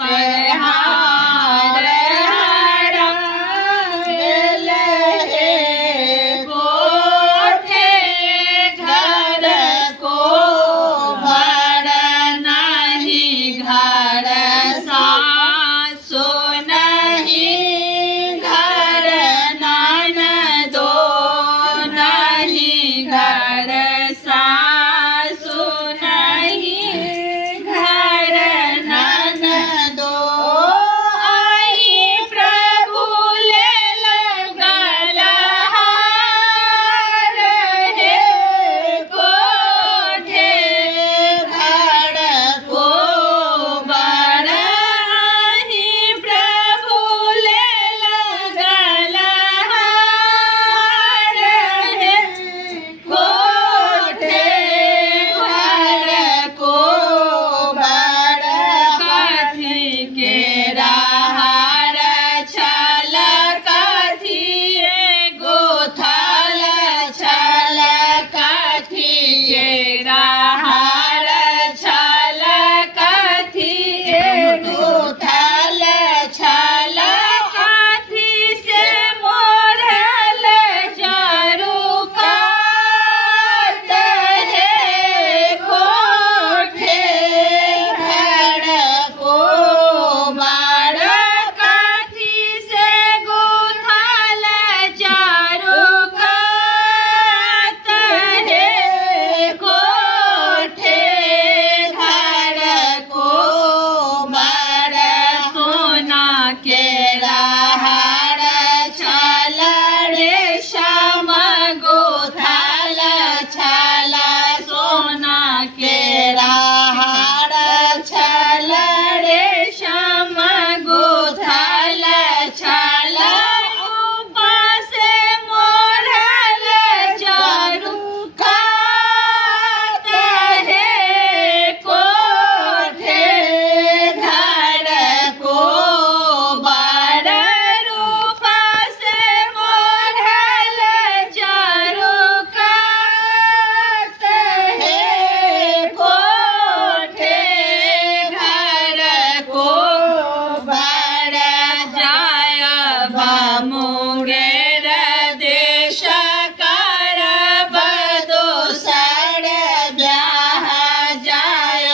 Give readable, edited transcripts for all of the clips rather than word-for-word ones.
पहाड़ हड़ावेल हे कोठे घर को भाड़ा नहीं घर सासु नहीं घर ननदो नहीं घर सासु नहीं घर ननदो आई प्रभु ले लगल हार हे कोठे घर को बड़ाही प्रभु ले लगल हार हे कोठे घर को बड़ा कथी के राहर छल कथी गोथल छल कथी के राहर छल कथी गोथल छल कथी से मोरल चारू कात हे कोठे घर को बड़ा कथी से गुथल चारू कात हे कोठे घर को बड़ा सोना के राहर छल रेशम गोथल छल सोना के राहर छल रेशम गोथल छल उपास मोरल चारू कात हे कोठे घर को बड़ा रूप से मोरल चारू कात हे कोठे घर को बड़ा जाय मुंगेर देश करब दोसर ब्याह जाय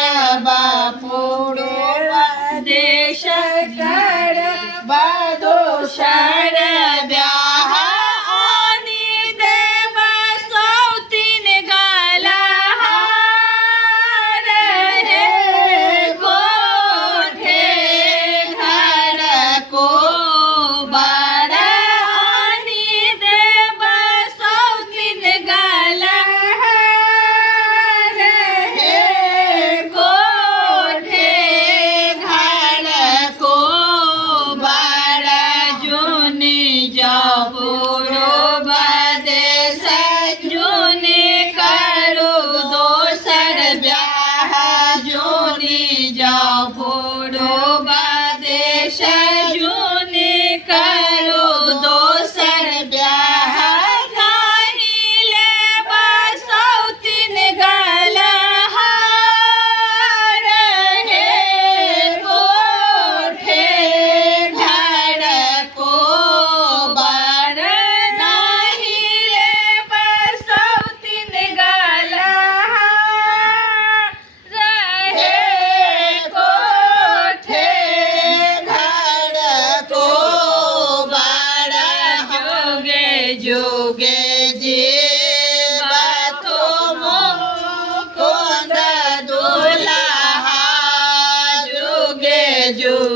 पुरेर देश करब दोसर ब्याह आनि देब सौतीन गलहार हे कोठे घर को बड़ा आनि देब सौतीन गलहार हे कोठे घर को बड़ा जुनी जपुरो बदेश जुनी करू दोसर ब्याह जुनी जपुरो बदेश जुनी करू दोसर ब्याह नहीं लेब सौतीन गलहार हे कोठे घर को बड़ा नहीं लेब सौतीन गलहार हे कोठे घर को बड़ा जोगे जोगे जीव तुम कुंद दुल्हा जोगे जोगे